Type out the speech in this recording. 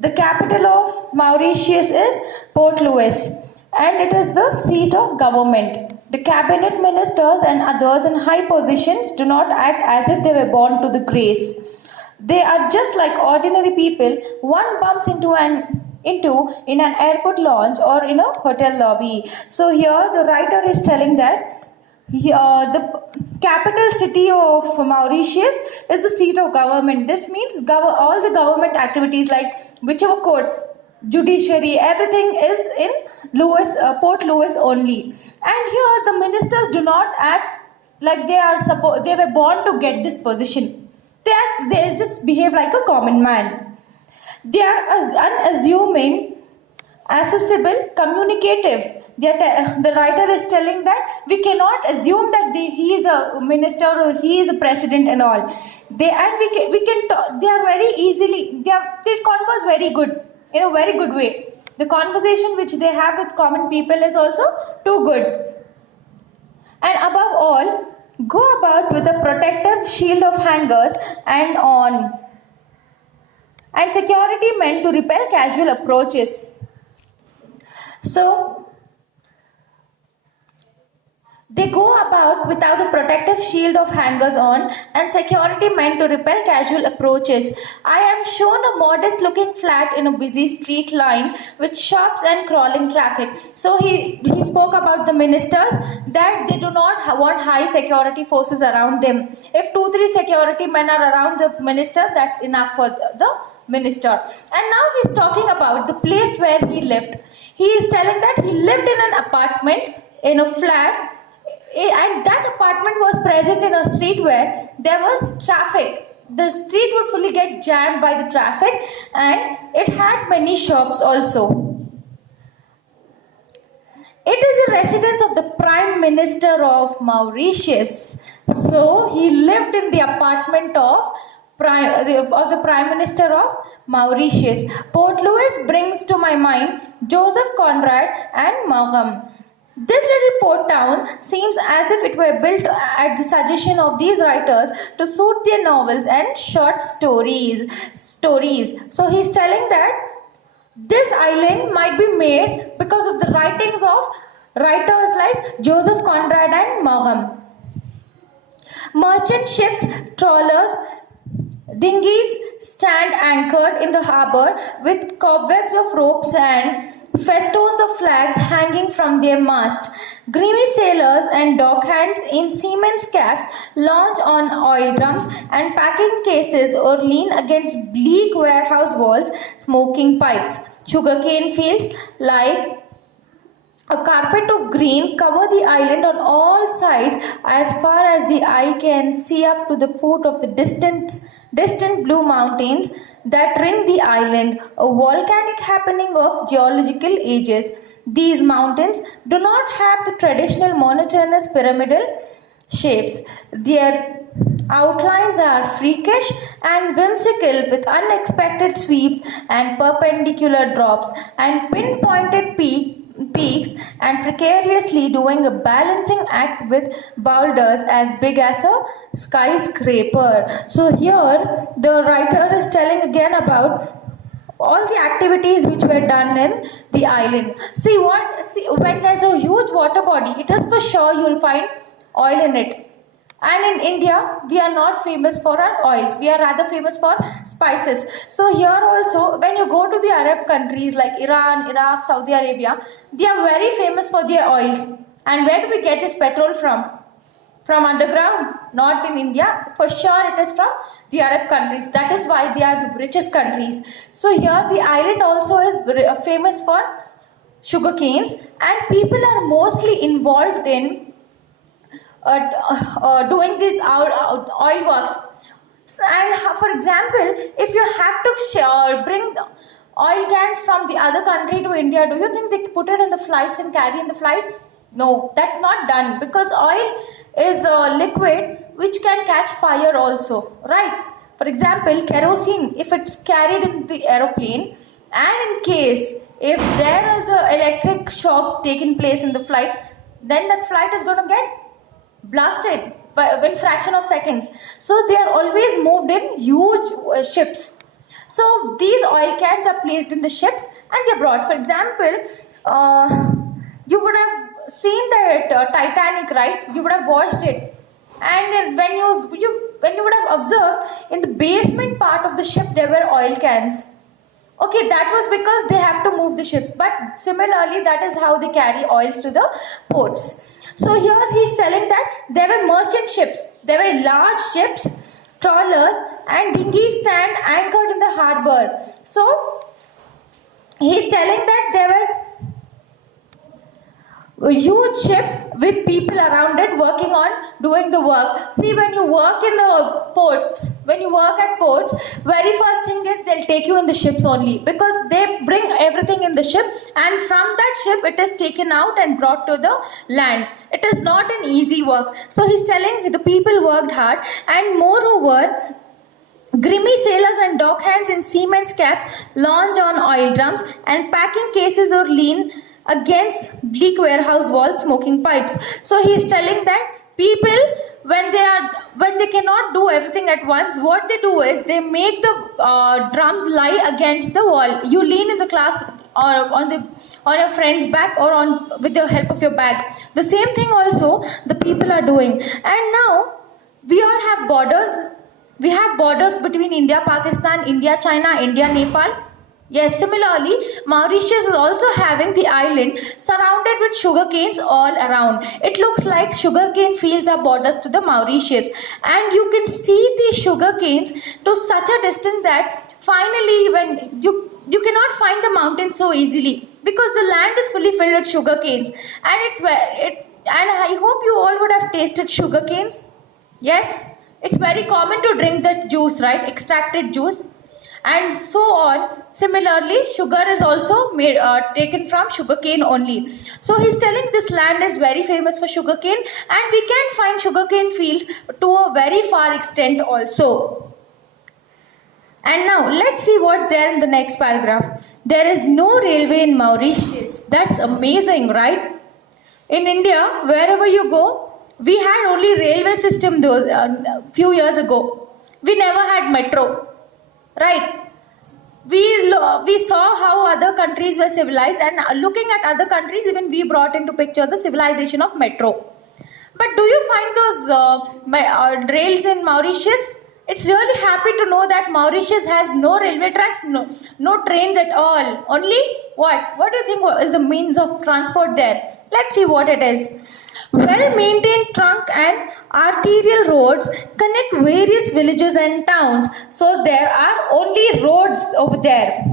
The capital of Mauritius is Port Louis, and it is the seat of government. The cabinet ministers and others in high positions do not act as if they were born to the grace. They are just like ordinary people one bumps into in an airport lounge or in a hotel lobby. So here the writer is telling that the capital city of Mauritius is the seat of government. This means all the government activities like whichever courts, judiciary, everything is in Port Louis only. And here the ministers do not act like they were born to get this position. They just behave like a common man. They are unassuming, accessible, communicative. The writer is telling that we cannot assume that he is a minister or he is a president and all. They are very easily, they converse very good, in a very good way. The conversation which they have with common people is also too good. And above all, go about with a protective shield of hangers and security meant to repel casual approaches. So, they go about without a protective shield of hangers on and security meant to repel casual approaches. I am shown a modest looking flat in a busy street line with shops and crawling traffic. So he spoke about the ministers that they do not want high security forces around them. If 2-3 security men are around the minister, that's enough for the minister. And now he's talking about the place where he lived. He is telling that he lived in an apartment, in a flat, and that apartment was present in a street where there was traffic. The street would fully get jammed by the traffic and it had many shops also. It is a residence of the Prime Minister of Mauritius. So he lived in the apartment of the Prime Minister of Mauritius. Port Louis brings to my mind Joseph Conrad and Maugham. This little port town seems as if it were built at the suggestion of these writers to suit their novels and short stories. So he's telling that this island might be made because of the writings of writers like Joseph Conrad and Maugham. Merchant ships, trawlers, dinghies stand anchored in the harbor with cobwebs of ropes and festoons of flags hanging from their mast. Grimy sailors and dockhands in seamen's caps lounge on oil drums and packing cases or lean against bleak warehouse walls smoking pipes. Sugarcane fields like a carpet of green cover the island on all sides as far as the eye can see up to the foot of the distant blue mountains that ring the island, a volcanic happening of geological ages. These mountains do not have the traditional monotonous pyramidal shapes. Their outlines are freakish and whimsical with unexpected sweeps and perpendicular drops and pinpointed peaks and precariously doing a balancing act with boulders as big as a skyscraper. So here the writer is telling again about all the activities which were done in the island. See, when there's a huge water body, it is for sure you'll find oil in it. And in India, we are not famous for our oils. We are rather famous for spices. So here also, when you go to the Arab countries like Iran, Iraq, Saudi Arabia, they are very famous for their oils. And where do we get this petrol from? From underground, not in India. For sure it is from the Arab countries. That is why they are the richest countries. So here the island also is famous for sugar canes, and people are mostly involved in doing these oil works. And for example, if you have to bring oil cans from the other country to India, do you think they put it in the flights and carry in the flights? No, that's not done, because oil is a liquid which can catch fire also, right? For example, kerosene, if it's carried in the aeroplane, and in case if there is an electric shock taking place in the flight, then that flight is going to get blasted in fraction of seconds. So they are always moved in huge ships. So these oil cans are placed in the ships and they're brought. For example, you would have seen that Titanic, right? You would have watched it. And when you would have observed, in the basement part of the ship there were oil cans. Okay, that was because they have to move the ships. But similarly, that is how they carry oils to the ports. So here he's telling that there were merchant ships. There were large ships, trawlers, and dinghies stand anchored in the harbor. So he's telling that there were huge ships with people around it working on doing the work. See, when you work in the ports, when you work at ports, very first thing is they'll take you in the ships only, because they bring everything in the ship, and from that ship it is taken out and brought to the land. It is not an easy work. So he's telling the people worked hard, and moreover, grimy sailors and dockhands in seamen's caps lounge on oil drums, and packing cases or lean against bleak warehouse walls smoking pipes. So he is telling that people, when they cannot do everything at once, what they do is they make the drums lie against the wall. You lean in the class or on your friend's back, or on with the help of your bag. The same thing also the people are doing. And now we all have borders. We have borders between India, Pakistan, India, China, India, Nepal. Yes, similarly, Mauritius is also having the island surrounded with sugar canes all around. It looks like sugarcane fields are borders to the Mauritius. And you can see the sugar canes to such a distance that finally when you cannot find the mountains so easily, because the land is fully filled with sugar canes. And I hope you all would have tasted sugar canes. Yes, it's very common to drink that juice, right? Extracted juice. And so on. Similarly, sugar is also made taken from sugarcane only. So he's telling this land is very famous for sugarcane, and we can find sugarcane fields to a very far extent also. And now let's see what's there in the next paragraph. There is no railway in Mauritius. That's amazing, right? In India, wherever you go, we had only railway system those few years ago. We never had metro. Right. We saw how other countries were civilized, and looking at other countries, even we brought into picture the civilization of metro. But do you find those rails in Mauritius? It's really happy to know that Mauritius has no railway tracks, no trains at all. Only what? What do you think is the means of transport there? Let's see what it is. Well-maintained trunk and arterial roads connect various villages and towns. So there are only roads over there.